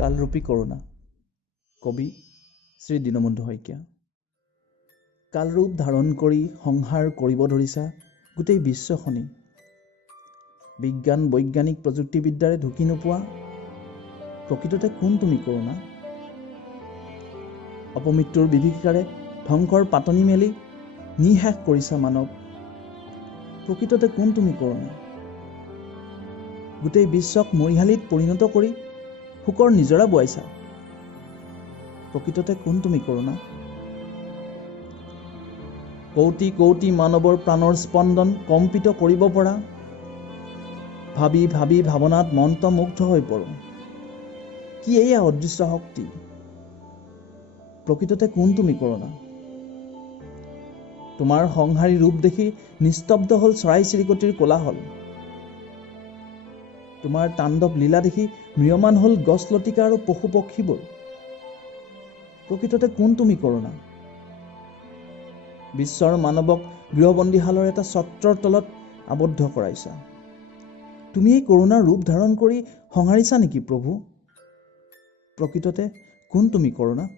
কালৰূপী corona. কবি শ্ৰী দীনবন্ধু শইকীয়া। কালৰূপ ধাৰণ কৰি সংহাৰ কৰিব ধৰিছা গোটেই বিশ্বখনি। বিজ্ঞান বৈজ্ঞানিক প্ৰযুক্তিবিদ্যাৰে ঢুকি নোপোৱা প্ৰকৃততে কোন তুমি কৰোণা? অপমৃত্যুৰ বিভীষিকাৰে ধ্বংসৰ পাতনি মেলি নিঃশেষ কৰিছা মানৱ। প্ৰকৃততে কোন তুমি কৰোণা? গোটেই বিশ্বক মৰিহালিত পৰিণত কৰি শোকৰ নিজৰা বোৱাইছা। প্ৰকৃততে কোন তুমি কৰোণা? কৌটি কৌটি মানৱৰ প্ৰাণৰ স্পন্দন কম্পিত কৰিব পৰা, ভাবি ভাবি ভাৱনাত মন্ত্ৰমুগ্ধ হৈ পৰোঁ। কি এয়া অদৃশ্য শক্তি? প্ৰকৃততে কোন তুমি কৰোণা? তোমাৰ সংহাৰী ৰূপ দেখি নিস্তব্ধ হ'ল চৰাই চিৰিকটিৰ কোলাহল। তোমাৰ তাণ্ডৱ লীলা দেখি ম্ৰিয়মান হ'ল গছ লতিকা আৰু পশু পক্ষীবোৰ। প্ৰকৃততে কোন তুমি কৰোণা? বিশ্বৰ মানৱক গৃহবন্দীশালৰ এটা ছত্ৰৰ তলত আবদ্ধ কৰাইছা। তুমি এই কৰোণাৰ ৰূপ ধাৰণ কৰি সংহাৰিছা নেকি প্ৰভু? প্ৰকৃততে কোন তুমি কৰোণা?